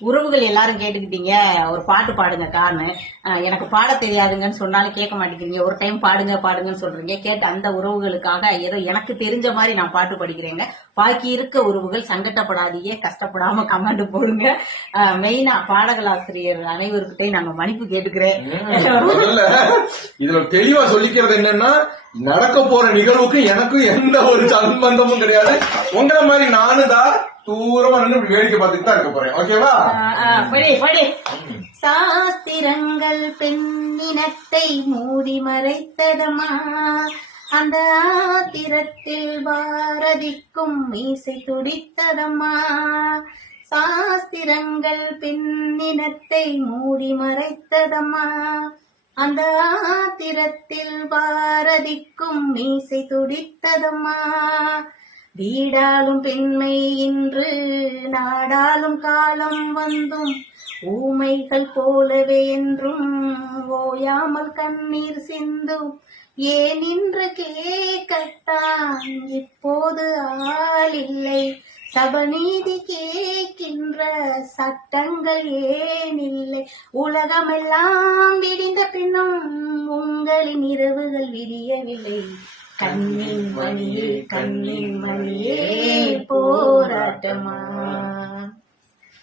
உறவுகள் எல்லாரும் கேட்டுக்கிட்டீங்க. ஒரு பாட்டு பாடுங்கக்கான்னு. அஹ், எனக்கு பாட தெரியாதுங்கன்னு சொன்னாலும் கேட்க மாட்டேங்கிறீங்க. ஒரு டைம் பாடுங்க பாடுங்கன்னு சொல்றீங்க. கேட்டு அந்த உறவுகளுக்காக ஏதோ எனக்கு தெரிஞ்ச மாதிரி நான் பாட்டு படிக்கிறேங்க. பாக்கி இருக்க உறவுகள் சங்கட்டப்படாதீங்க. கஷ்டப்படாம கமெண்ட் போடுங்க. மெயினா பாடகலாசிரியர் அனைவருக்கிட்டையும் நாங்க மன்னிப்பு கேட்டுக்கிறேன். இதுல தெளிவா சொல்லிக்கிறது என்னன்னா நடக்க போற நிகழ்வுக்கு எனக்கும் எந்த ஒரு சம்பந்தமும் கிடையாது. உங்களை மாதிரி நானு தான் தூரமா நின்று வேடிக்கை பார்த்துட்டு தான் இருக்க போறேன். ஓகேவா சாஸ்திரங்கள் பெண்ணினத்தை மூடி மறைத்ததமா அந்த ஆத்திரத்தில் பாரதிக்கும் மீசை துடித்ததம்மா. சாஸ்திரங்கள் பெண்ணினத்தை மூடி மறைத்ததம்மா. அந்த ஆத்திரத்தில் பாரதிக்கும் மீசை துடித்ததம்மா. வீடாலும் பெண்மை இன்று நாடாலும் காலம் வந்தும் ஊமைகள் போலவே என்றும் ஓயாமல் கண்ணீர் சிந்தும். ஏன் இன்று கேட்கத்தான் இப்போது ஆள் இல்லை. சபநீதி கேட்கின்ற சட்டங்கள் ஏன் இல்லை? உலகமெல்லாம் இரவுகள் விடியவில்லை கண்ணின் மணியே கண்ணின் மணியே போராட்டமா?